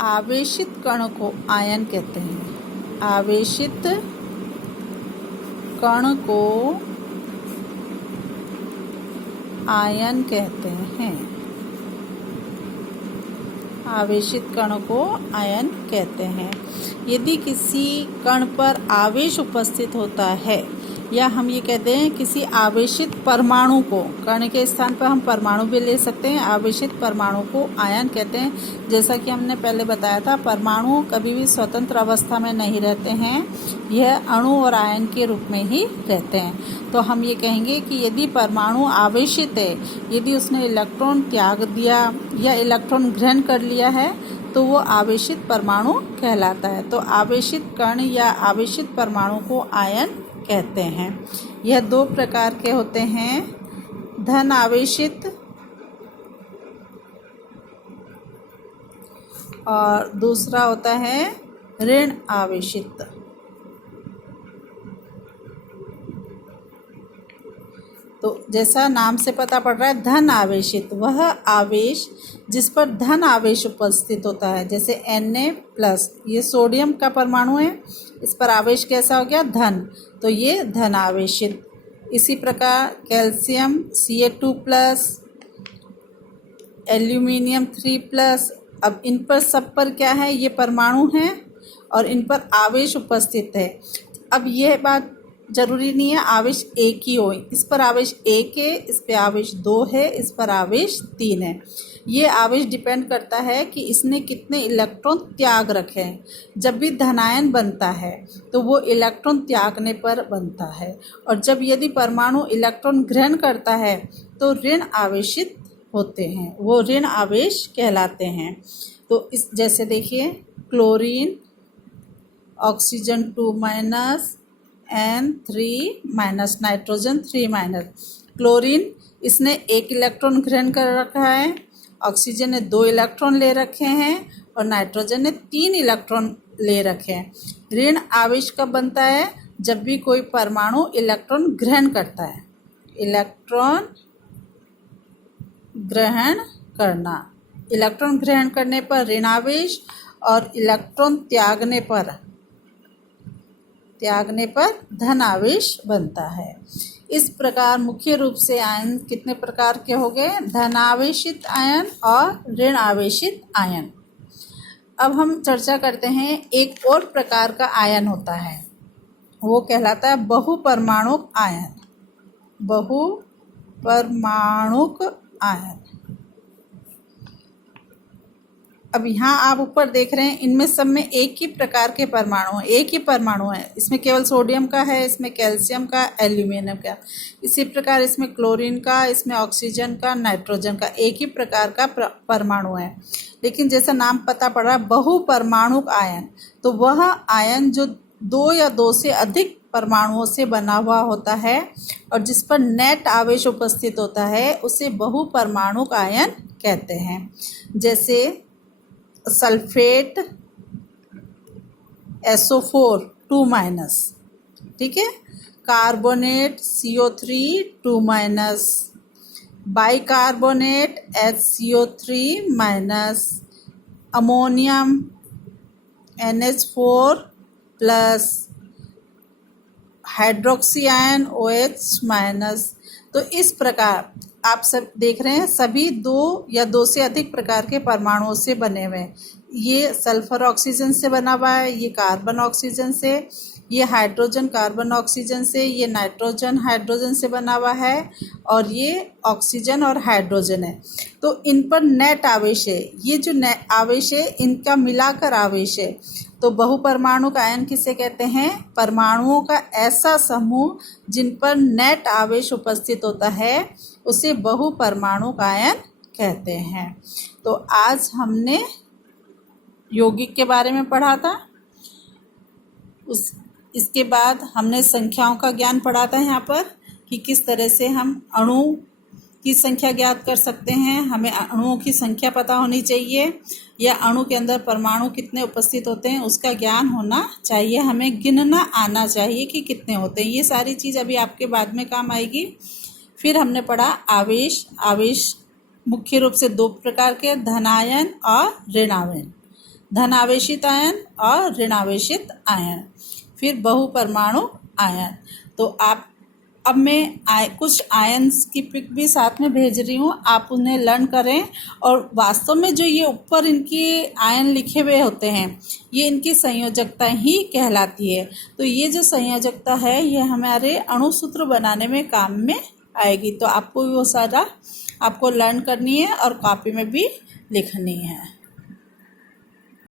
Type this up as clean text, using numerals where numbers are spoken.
आवेशित कण को आयन कहते हैं। आवेशित कण को आयन कहते हैं। आवेशित कण को आयन कहते हैं। यदि किसी कण पर आवेश उपस्थित होता है, या हम ये कहते हैं किसी आवेशित परमाणु को, कण के स्थान पर हम परमाणु भी ले सकते हैं, आवेशित परमाणु को आयन कहते हैं। जैसा कि हमने पहले बताया था, परमाणु कभी भी स्वतंत्र अवस्था में नहीं रहते हैं, यह अणु और आयन के रूप में ही रहते हैं। तो हम ये कहेंगे कि यदि परमाणु आवेशित है, यदि उसने इलेक्ट्रॉन त्याग दिया या इलेक्ट्रॉन ग्रहण कर लिया है, तो वो आवेशित परमाणु कहलाता है। तो आवेशित कण या आवेशित परमाणु को आयन कहते हैं। यह दो प्रकार के होते हैं, धन आवेशित और दूसरा होता है ऋण आवेशित। तो जैसा नाम से पता पड़ रहा है, धन आवेशित वह आवेश जिस पर धन आवेश उपस्थित होता है। जैसे Na+, ये सोडियम का परमाणु है, इस पर आवेश कैसा हो गया, धन, तो ये धन आवेशित। इसी प्रकार कैल्शियम Ca2+, एल्यूमिनियम 3+, अब इन पर सब पर क्या है, ये परमाणु हैं और इन पर आवेश उपस्थित है। अब यह बात जरूरी नहीं है आवेश एक ही हो, इस पर आवेश 1 है, इस पर आवेश 2 है, इस पर आवेश 3 है। ये आवेश डिपेंड करता है कि इसने कितने इलेक्ट्रॉन त्याग रखे हैं। जब भी धनायन बनता है तो वो इलेक्ट्रॉन त्यागने पर बनता है, और जब यदि परमाणु इलेक्ट्रॉन ग्रहण करता है तो ऋण आवेशित होते हैं, वो ऋण आवेश कहलाते हैं। तो इस जैसे देखिए, chlorine oxygen 2- N3-, nitrogen 3-। Chlorine इसने 1 इलेक्ट्रॉन ग्रहण कर रखा है, ऑक्सीजन ने 2 इलेक्ट्रॉन ले रखे हैं और नाइट्रोजन ने 3 इलेक्ट्रॉन ले रखे हैं। ऋण आवेश कब बनता है, जब भी कोई परमाणु इलेक्ट्रॉन ग्रहण करता है। इलेक्ट्रॉन ग्रहण करना, इलेक्ट्रॉन ग्रहण करने पर ऋण आवेश और इलेक्ट्रॉन त्यागने पर धन आवेश बनता है। इस प्रकार मुख्य रूप से आयन कितने प्रकार के हो गए, धन आवेशित आयन और ऋण आवेशित आयन। अब हम चर्चा करते हैं, एक और प्रकार का आयन होता है, वो कहलाता है बहुपरमाणुक आयन। बहुपरमाणुक आयन। अब यहाँ आप ऊपर देख रहे हैं, इनमें सब में एक ही प्रकार के परमाणु हैं, एक ही परमाणु है। इसमें केवल सोडियम का है, इसमें कैल्शियम का, एल्यूमिनियम का। इसी प्रकार इसमें क्लोरीन का, इसमें ऑक्सीजन का, नाइट्रोजन का, एक ही प्रकार का परमाणु है। लेकिन जैसा नाम पता पड़ रहा है बहुपरमाणुक आयन, तो वह आयन जो 2 या 2 से अधिक परमाणुओं से बना हुआ होता है और जिस पर नेट आवेश उपस्थित होता है, उसे बहुपरमाणुक आयन कहते हैं। जैसे सल्फेट SO4 2-, ठीक है, carbonate CO3 2-, bicarbonate HCO3-, ammonium NH4+, hydroxy ion OH-। तो इस प्रकार आप सब देख रहे हैं, सभी 2 या 2 से अधिक प्रकार के परमाणुओं से बने हुए हैं। ये सल्फर ऑक्सीजन से बना हुआ है, ये कार्बन ऑक्सीजन से, ये हाइड्रोजन कार्बन ऑक्सीजन से, ये नाइट्रोजन हाइड्रोजन से बना हुआ है, और ये ऑक्सीजन और हाइड्रोजन है। तो इन पर नेट आवेश है, ये जो नेट आवेश है इनका मिलाकर आवेश है। तो बहुपरमाणुक आयन किसे कहते हैं, परमाणुओं का ऐसा समूह जिन पर नेट आवेश उपस्थित होता है उसे बहुपरमाणुक आयन कहते हैं। तो आज हमने यौगिक के बारे में पढ़ा था, इसके बाद हमने संख्याओं का ज्ञान पढ़ा था यहाँ पर, कि किस तरह से हम अणु की संख्या ज्ञात कर सकते हैं। हमें अणुओं की संख्या पता होनी चाहिए, या अणु के अंदर परमाणु कितने उपस्थित होते हैं उसका ज्ञान होना चाहिए। हमें गिनना आना चाहिए कि कितने होते हैं। ये सारी चीज़ अभी आपके बाद में काम आएगी। फिर हमने पढ़ा आवेश। आवेश मुख्य रूप से 2 प्रकार के, धनायन और ऋणायन। धनावेशित आयन और ऋणावेशित आयन, फिर बहुपरमाणु आयन। तो अब मैं कुछ आयन्स की पिक भी साथ में भेज रही हूँ, आप उन्हें लर्न करें। और वास्तव में जो ये ऊपर इनकी आयन लिखे हुए होते हैं, ये इनकी संयोजकता ही कहलाती है। तो ये जो संयोजकता है ये हमारे अणुसूत्र बनाने में काम में आएगी। तो आपको वो सारा आपको लर्न करनी है और कॉपी में भी लिखनी है।